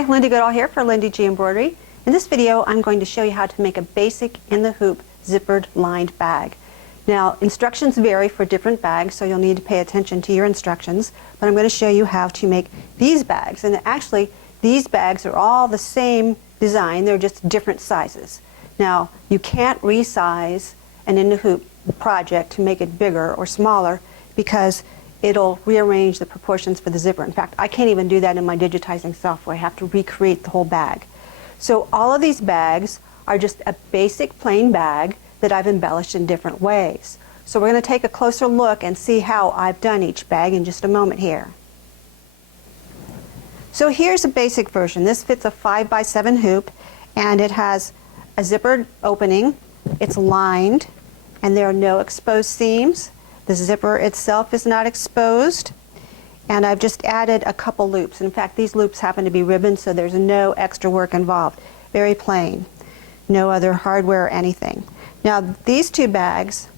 Hi, Lindy Goodall here for Lindy G Embroidery. In this video, I'm going to show you how to make a basic in the hoop zippered lined bag. Now, instructions vary for different bags, so you'll need to pay attention to your instructions, but I'm going to show you how to make these bags. And actually, these bags are all the same design, they're just different sizes. Now, you can't resize an in the hoop project to make it bigger or smaller because it'll rearrange the proportions for the zipper. In fact, I can't even do that in my digitizing software. I have to recreate the whole bag. So all of these bags are just a basic plain bag that I've embellished in different ways. So we're going to take a closer look and see how I've done each bag in just a moment here. So here's a basic version. This fits a 5x7 hoop, and it has a zippered opening. It's lined, and there are no exposed seams. The zipper itself is not exposed, and I've just added a couple loops. In fact, these loops happen to be ribbons, so there's no extra work involved. Very plain. No other hardware or anything. Now, these two bags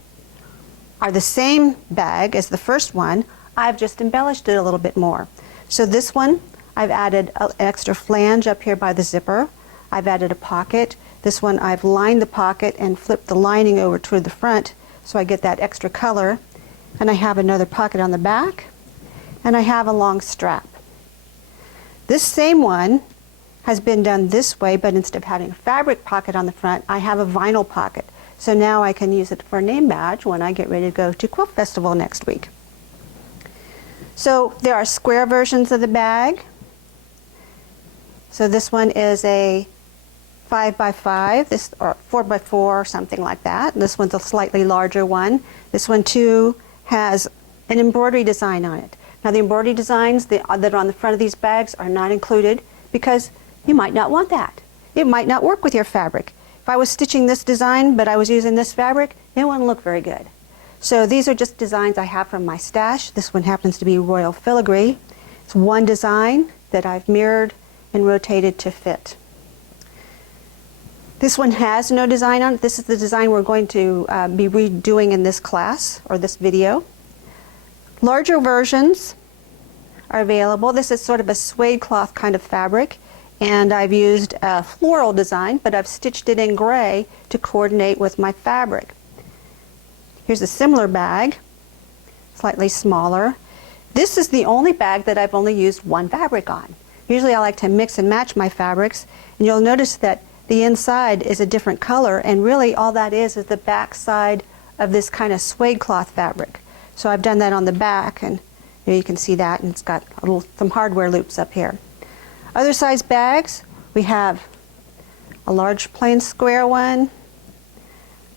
are the same bag as the first one. I've just embellished it a little bit more. So this one, I've added an extra flange up here by the zipper. I've added a pocket. This one, I've lined the pocket and flipped the lining over toward the front so I get that extra color. And I have another pocket on the back, and I have a long strap. This same one has been done this way, but instead of having a fabric pocket on the front, I have a vinyl pocket. So now I can use it for a name badge when I get ready to go to Quilt Festival next week. So there are square versions of the bag. So this one is a 5x5, this or 4x4 or something like that. This one's a slightly larger one. This one too has an embroidery design on it. Now the embroidery designs that are on the front of these bags are not included because you might not want that. It might not work with your fabric. If I was stitching this design but I was using this fabric, it wouldn't look very good. So these are just designs I have from my stash. This one happens to be Royal Filigree. It's one design that I've mirrored and rotated to fit. This one has no design on it. This is the design we're going to be redoing in this class or this video. Larger versions are available. This is sort of a suede cloth kind of fabric, and I've used a floral design, but I've stitched it in gray to coordinate with my fabric. Here's a similar bag, slightly smaller. This is the only bag that I've only used one fabric on. Usually I like to mix and match my fabrics, and you'll notice that the inside is a different color, and really all that is the back side of this kind of suede cloth fabric. So I've done that on the back, and you can see that, and it's got some hardware loops up here. Other size bags, we have a large plain square one,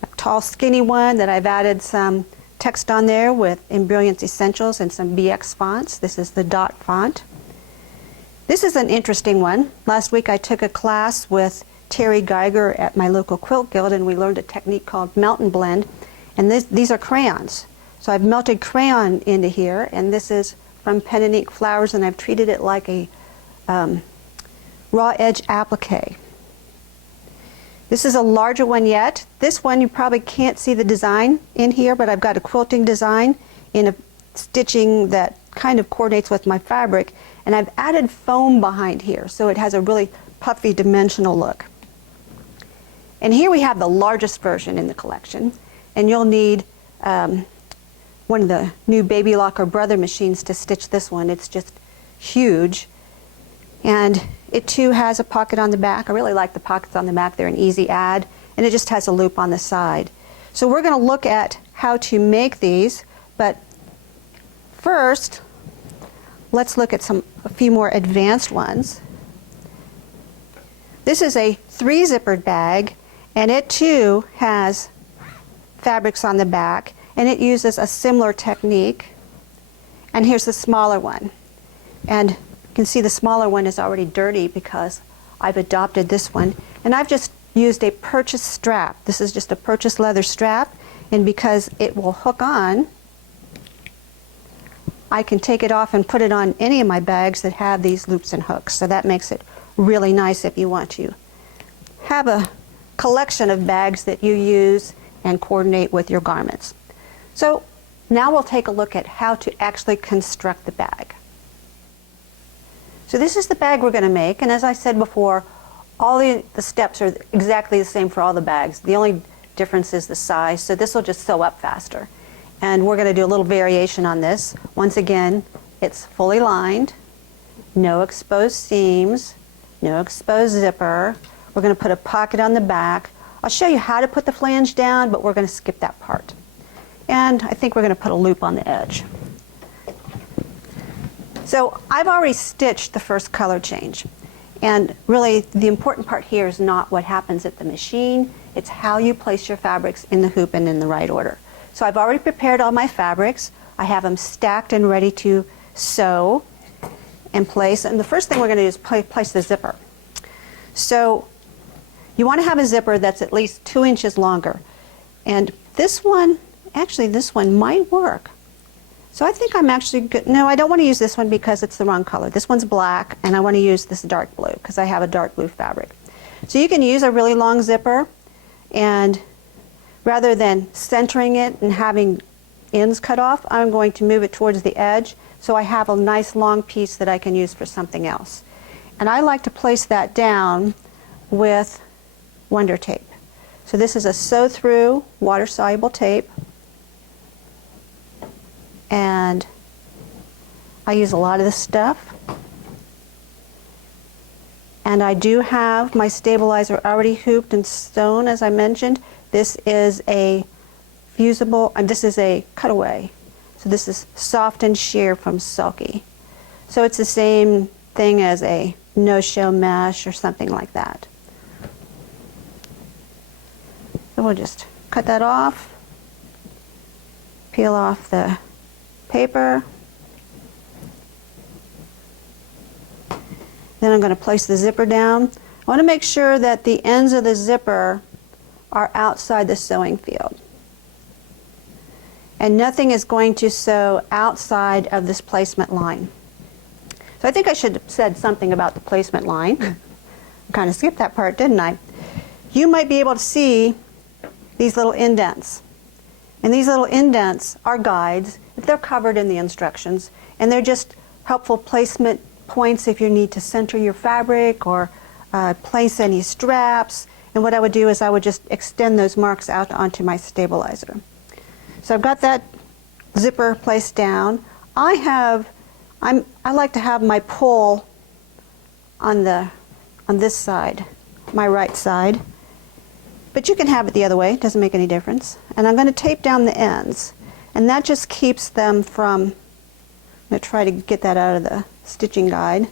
a tall skinny one that I've added some text on there with Embrilliance Essentials and some BX fonts. This is the dot font. This is an interesting one. Last week I took a class with Terry Geiger at my local quilt guild, and we learned a technique called melt and blend, and these are crayons. So I've melted crayon into here, and this is from Pen and Ink Flowers, and I've treated it like a raw edge applique. This is a larger one yet. This one you probably can't see the design in here, but I've got a quilting design in a stitching that kind of coordinates with my fabric, and I've added foam behind here so it has a really puffy dimensional look. And here we have the largest version in the collection, and you'll need one of the new Baby Lock or Brother machines to stitch this one. It's just huge, and it too has a pocket on the back. I really like the pockets on the back. They're an easy add, and it just has a loop on the side. So we're going to look at how to make these, but first let's look at a few more advanced ones. This is a 3-zippered bag, and it too has fabrics on the back, and it uses a similar technique. And here's the smaller one. And you can see the smaller one is already dirty because I've adopted this one. And I've just used a purchased strap. This is just a purchased leather strap, and because it will hook on, I can take it off and put it on any of my bags that have these loops and hooks. So that makes it really nice if you want to have a collection of bags that you use and coordinate with your garments. So now we'll take a look at how to actually construct the bag. So this is the bag we're going to make, and as I said before, all the steps are exactly the same for all the bags. The only difference is the size, so this will just sew up faster. And we're going to do a little variation on this. Once again, it's fully lined, no exposed seams, no exposed zipper. We're going to put a pocket on the back. I'll show you how to put the flange down, but we're going to skip that part. And I think we're going to put a loop on the edge. So I've already stitched the first color change. And really, the important part here is not what happens at the machine. It's how you place your fabrics in the hoop and in the right order. So I've already prepared all my fabrics. I have them stacked and ready to sew and place. And the first thing we're going to do is place the zipper. So you want to have a zipper that's at least 2 inches longer. And this one, actually this one might work. So I think I'm actually good. No, I don't want to use this one because it's the wrong color. This one's black, and I want to use this dark blue because I have a dark blue fabric. So you can use a really long zipper, and rather than centering it and having ends cut off, I'm going to move it towards the edge so I have a nice long piece that I can use for something else. And I like to place that down with Wonder Tape. So this is a sew-through water-soluble tape. And I use a lot of this stuff. And I do have my stabilizer already hooped and sewn, as I mentioned. This is a fusible, and this is a cutaway. So this is soft and sheer from Sulky. So it's the same thing as a no-show mesh or something like that. So we'll just cut that off, peel off the paper. Then I'm going to place the zipper down. I want to make sure that the ends of the zipper are outside the sewing field. And nothing is going to sew outside of this placement line. So I think I should have said something about the placement line. I kind of skipped that part, didn't I? You might be able to see these little indents. And these little indents are guides if they're covered in the instructions, and they're just helpful placement points if you need to center your fabric or place any straps. And what I would do is I would just extend those marks out onto my stabilizer. So I've got that zipper placed down. I like to have my pull on this side, my right side. But you can have it the other way, it doesn't make any difference. And I'm going to tape down the ends. And that just keeps them from, I'm going to try to get that out of the stitching line.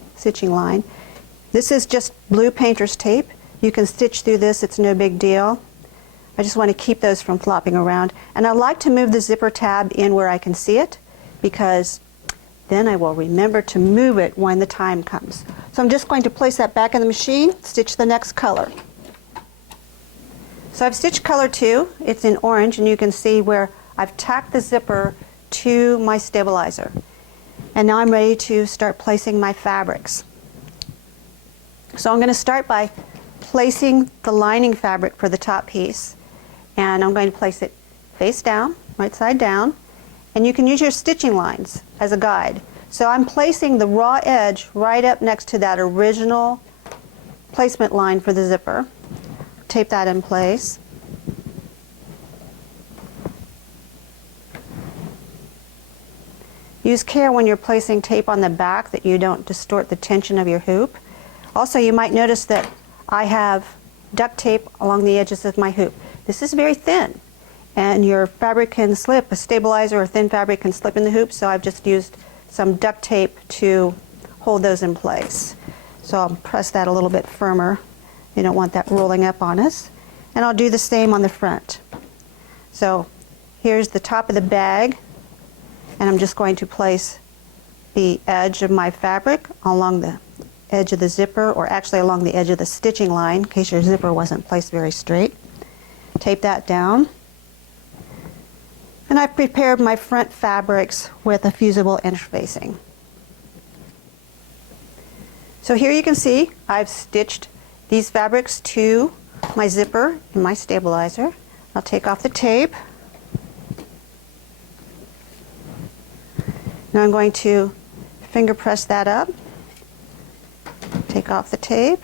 This is just blue painter's tape. You can stitch through this, it's no big deal. I just want to keep those from flopping around. And I like to move the zipper tab in where I can see it, because then I will remember to move it when the time comes. So I'm just going to place that back in the machine, stitch the next color. So I've stitched color 2, it's in orange, and you can see where I've tacked the zipper to my stabilizer. And now I'm ready to start placing my fabrics. So I'm going to start by placing the lining fabric for the top piece. And I'm going to place it face down, right side down. And you can use your stitching lines as a guide. So I'm placing the raw edge right up next to that original placement line for the zipper. Tape that in place. Use care when you're placing tape on the back that you don't distort the tension of your hoop. Also, you might notice that I have duct tape along the edges of my hoop. This is very thin, and your fabric can slip, a stabilizer or thin fabric can slip in the hoop, so I've just used some duct tape to hold those in place. So I'll press that a little bit firmer. You don't want that rolling up on us. And I'll do the same on the front. So here's the top of the bag, and I'm just going to place the edge of my fabric along the edge of the zipper, or actually along the edge of the stitching line, in case your zipper wasn't placed very straight. Tape that down. And I've prepared my front fabrics with a fusible interfacing. So here you can see I've stitched these fabrics to my zipper and my stabilizer. I'll take off the tape. Now I'm going to finger press that up take off the tape.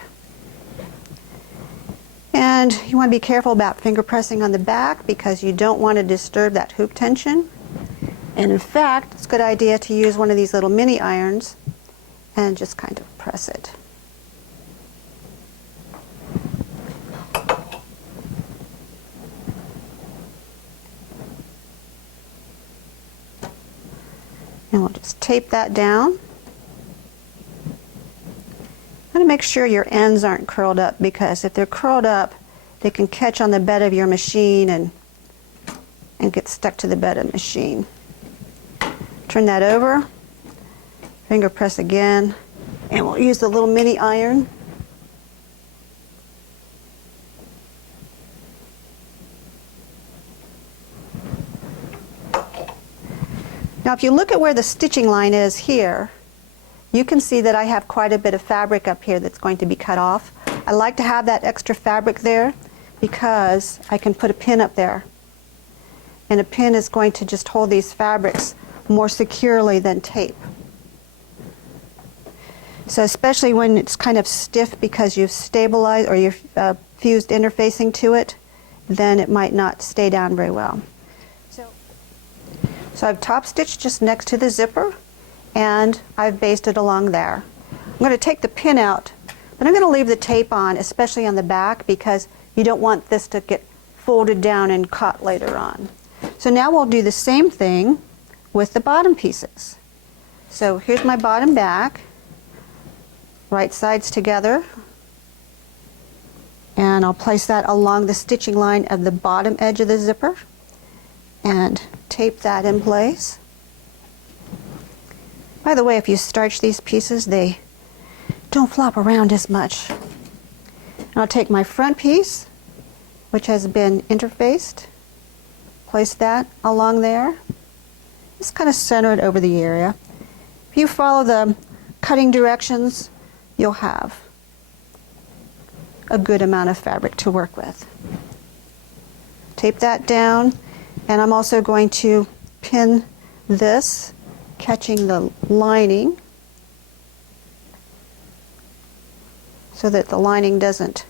And you want to be careful about finger pressing on the back because you don't want to disturb that hoop tension. And in fact, it's a good idea to use one of these little mini irons and just kind of press it. And we'll just tape that down. I'm going to make sure your ends aren't curled up because if they're curled up, they can catch on the bed of your machine and get stuck to the bed of the machine. Turn that over, finger press again, and we'll use the little mini iron. Now if you look at where the stitching line is here, you can see that I have quite a bit of fabric up here that's going to be cut off. I like to have that extra fabric there because I can put a pin up there. And a pin is going to just hold these fabrics more securely than tape. So especially when it's kind of stiff because you've stabilized or you've fused interfacing to it, then it might not stay down very well. So I've top stitched just next to the zipper and I've basted along there. I'm going to take the pin out, but I'm going to leave the tape on, especially on the back, because you don't want this to get folded down and caught later on. So now we'll do the same thing with the bottom pieces. So here's my bottom back, right sides together, and I'll place that along the stitching line of the bottom edge of the zipper and tape that in place. By the way, if you starch these pieces, they don't flop around as much. And I'll take my front piece, which has been interfaced, place that along there. Just kind of center it over the area. If you follow the cutting directions, you'll have a good amount of fabric to work with. Tape that down, and I'm also going to pin this, catching the lining so that the lining doesn't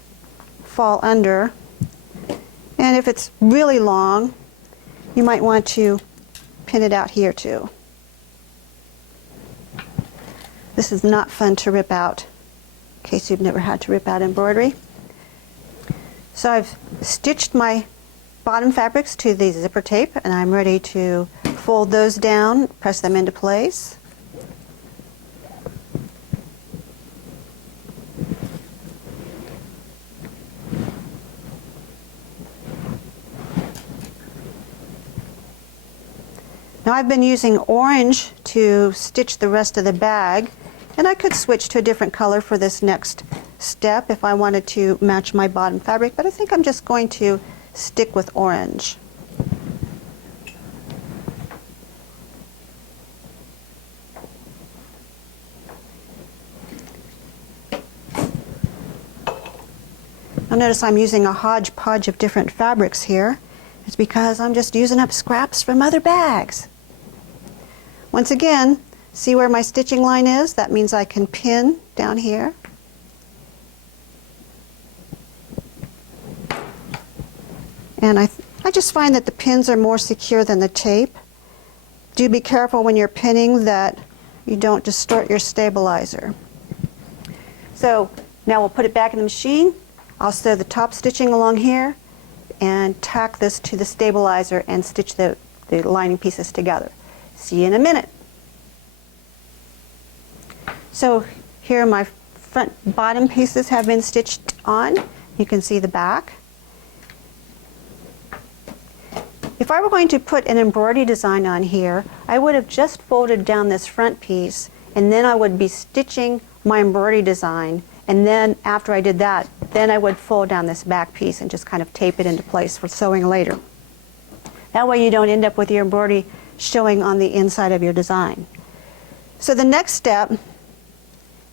fall under. And if it's really long, you might want to pin it out here too. This is not fun to rip out, in case you've never had to rip out embroidery. So I've stitched my bottom fabrics to the zipper tape, and I'm ready to fold those down, press them into place. Now I've been using orange to stitch the rest of the bag, and I could switch to a different color for this next step if I wanted to match my bottom fabric, but I think I'm just going to stick with orange. Now notice I'm using a hodgepodge of different fabrics here. It's because I'm just using up scraps from other bags. Once again, see where my stitching line is? That means I can pin down here. And I just find that the pins are more secure than the tape. Do be careful when you're pinning that you don't distort your stabilizer. So now we'll put it back in the machine. I'll sew the top stitching along here and tack this to the stabilizer and stitch the lining pieces together. See you in a minute. So here my front bottom pieces have been stitched on. You can see the back. If I were going to put an embroidery design on here, I would have just folded down this front piece, and then I would be stitching my embroidery design, and then after I did that, then I would fold down this back piece and just kind of tape it into place for sewing later. That way you don't end up with your embroidery showing on the inside of your design. So the next step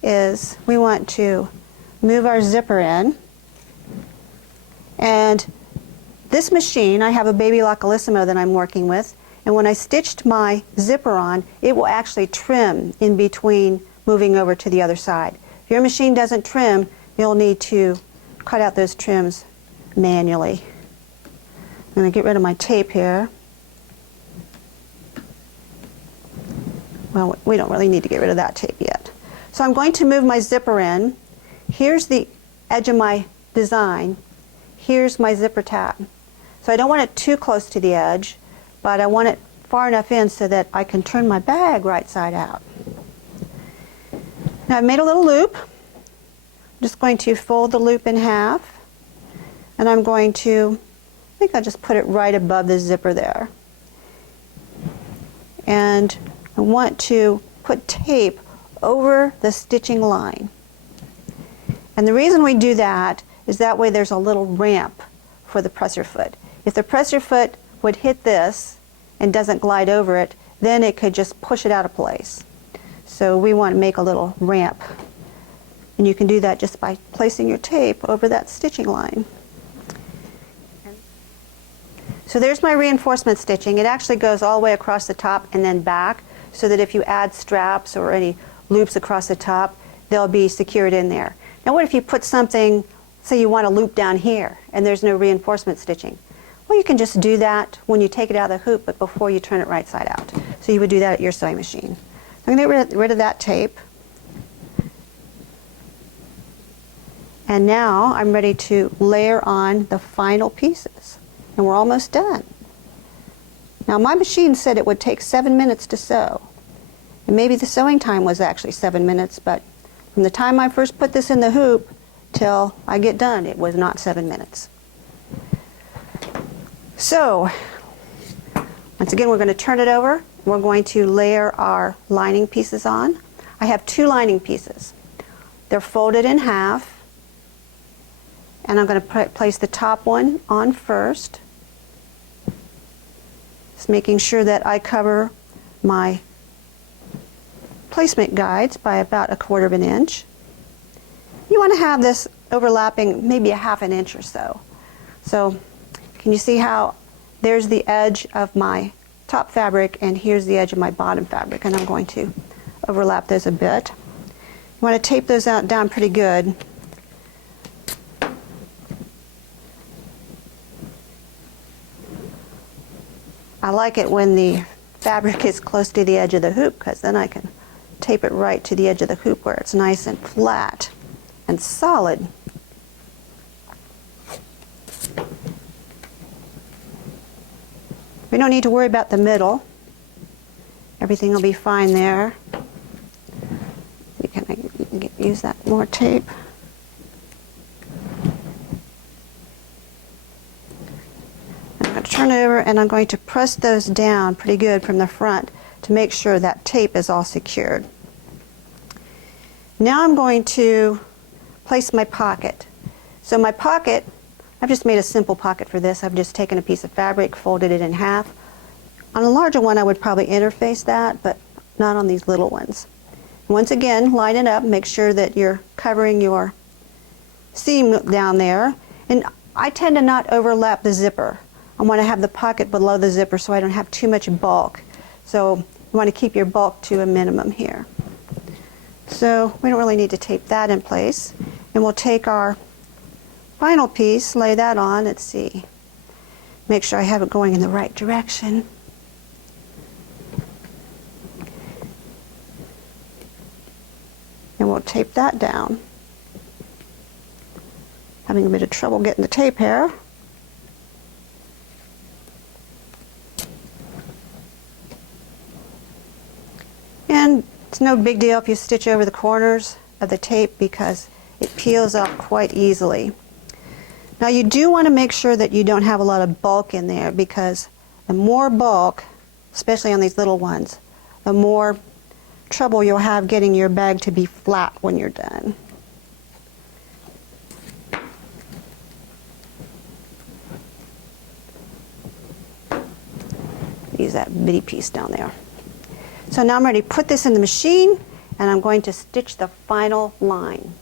is we want to move our zipper in, and this machine, I have a baby Localissimo that I'm working with, and when I stitched my zipper on, it will actually trim in between moving over to the other side. If your machine doesn't trim, you'll need to cut out those trims manually. I'm going to get rid of my tape here. Well, we don't really need to get rid of that tape yet. So I'm going to move my zipper in. Here's the edge of my design. Here's my zipper tab. So I don't want it too close to the edge, but I want it far enough in so that I can turn my bag right side out. Now I've made a little loop. I'm just going to fold the loop in half, and I'm going to, I think I'll just put it right above the zipper there. And I want to put tape over the stitching line. And the reason we do that is that way there's a little ramp for the presser foot. If the presser foot would hit this and doesn't glide over it, then it could just push it out of place. So we want to make a little ramp. And you can do that just by placing your tape over that stitching line. So there's my reinforcement stitching. It actually goes all the way across the top and then back, so that if you add straps or any loops across the top, they'll be secured in there. Now what if you put something, say you want a loop down here and there's no reinforcement stitching? Well, you can just do that when you take it out of the hoop, but before you turn it right side out. So you would do that at your sewing machine. I'm going to get rid of that tape. And now I'm ready to layer on the final pieces. And we're almost done. Now my machine said it would take 7 minutes to sew. And maybe the sewing time was actually 7 minutes, but from the time I first put this in the hoop till I get done, it was not 7 minutes. So, once again, we're going to turn it over. We're going to layer our lining pieces on. I have 2 lining pieces. They're folded in half, and I'm going to place the top one on first. Just making sure that I cover my placement guides by about 1/4 inch. You want to have this overlapping maybe 1/2 inch or so. So can you see how there's the edge of my top fabric and here's the edge of my bottom fabric, and I'm going to overlap those a bit. You want to tape those down pretty good. I like it when the fabric is close to the edge of the hoop, because then I can tape it right to the edge of the hoop where it's nice and flat and solid. We don't need to worry about the middle. Everything will be fine there. We can use that more tape. I'm going to turn it over, and I'm going to press those down pretty good from the front to make sure that tape is all secured. Now I'm going to place my pocket. So my pocket, I've just made a simple pocket for this. I've just taken a piece of fabric, folded it in half. On a larger one I would probably interface that, but not on these little ones. Once again, line it up, make sure that you're covering your seam down there. And I tend to not overlap the zipper. I want to have the pocket below the zipper so I don't have too much bulk. So you want to keep your bulk to a minimum here. So we don't really need to tape that in place. And we'll take our final piece, lay that on. Let's see. Make sure I have it going in the right direction. And we'll tape that down. Having a bit of trouble getting the tape here. And it's no big deal if you stitch over the corners of the tape, because it peels off quite easily. Now you do want to make sure that you don't have a lot of bulk in there, because the more bulk, especially on these little ones, the more trouble you'll have getting your bag to be flat when you're done. Use that bitty piece down there. So now I'm ready to put this in the machine, and I'm going to stitch the final line.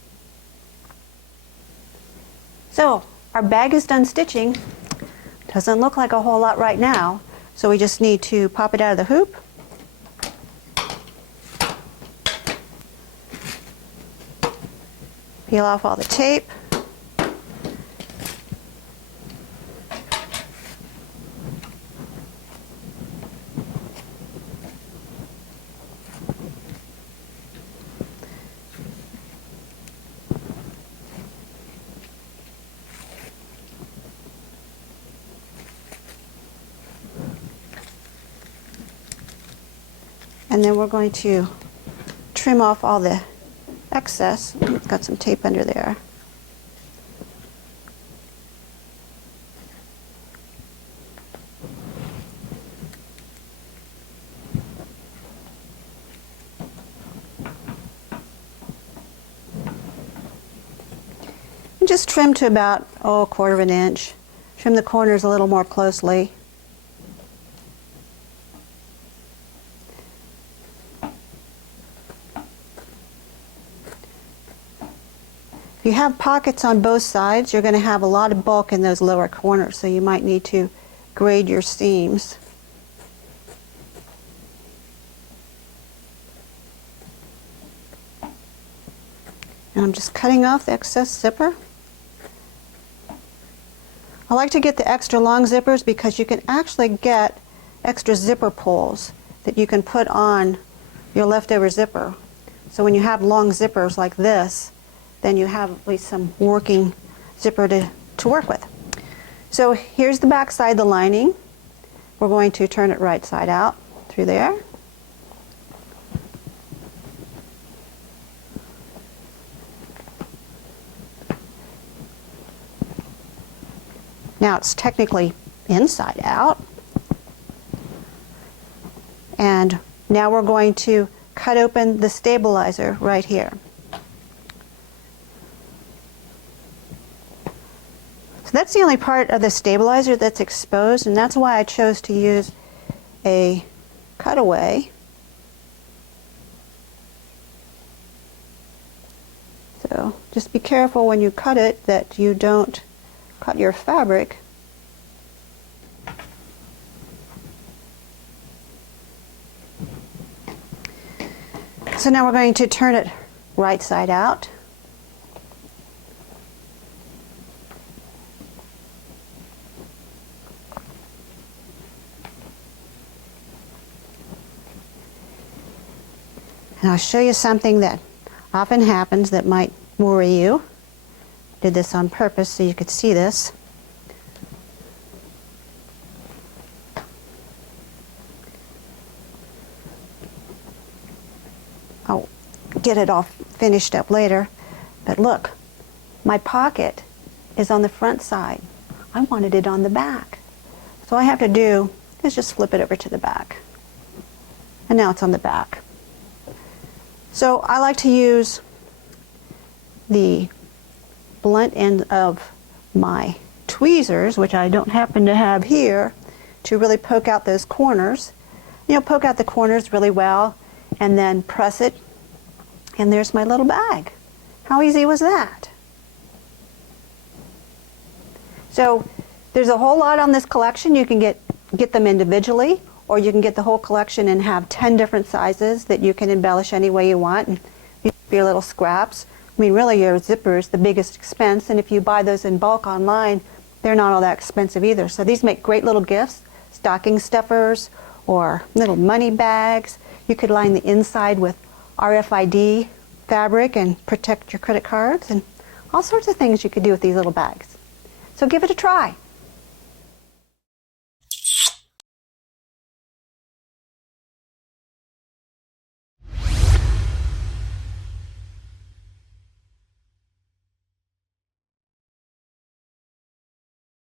So our bag is done stitching. Doesn't look like a whole lot right now, so we just need to pop it out of the hoop. Peel off all the tape. And then we're going to trim off all the excess. Got some tape under there. And just trim to about, a quarter of an inch. Trim the corners a little more closely. If you have pockets on both sides, you're going to have a lot of bulk in those lower corners, so you might need to grade your seams. And I'm just cutting off the excess zipper. I like to get the extra long zippers because you can actually get extra zipper pulls that you can put on your leftover zipper. So when you have long zippers like this, then you have at least some working zipper to work with. So here's the back side of the lining. We're going to turn it right side out through there. Now it's technically inside out. And now we're going to cut open the stabilizer right here. So that's the only part of the stabilizer that's exposed, and that's why I chose to use a cutaway. So just be careful when you cut it that you don't cut your fabric. So now we're going to turn it right side out. And I'll show you something that often happens that might worry you. Did this on purpose so you could see this. I'll get it all finished up later. But look, my pocket is on the front side. I wanted it on the back. So all I have to do is just flip it over to the back. And now it's on the back. So I like to use the blunt end of my tweezers, which I don't happen to have here, to really poke out those corners. You know, poke out the corners really well and then press it, and there's my little bag. How easy was that? So there's a whole lot on this collection. You can get them individually, or you can get the whole collection and have 10 different sizes that you can embellish any way you want and use your little scraps. I mean, really, your zipper is the biggest expense, and if you buy those in bulk online, they're not all that expensive either. So these make great little gifts, stocking stuffers, or little money bags. You could line the inside with RFID fabric and protect your credit cards, and all sorts of things you could do with these little bags. So give it a try.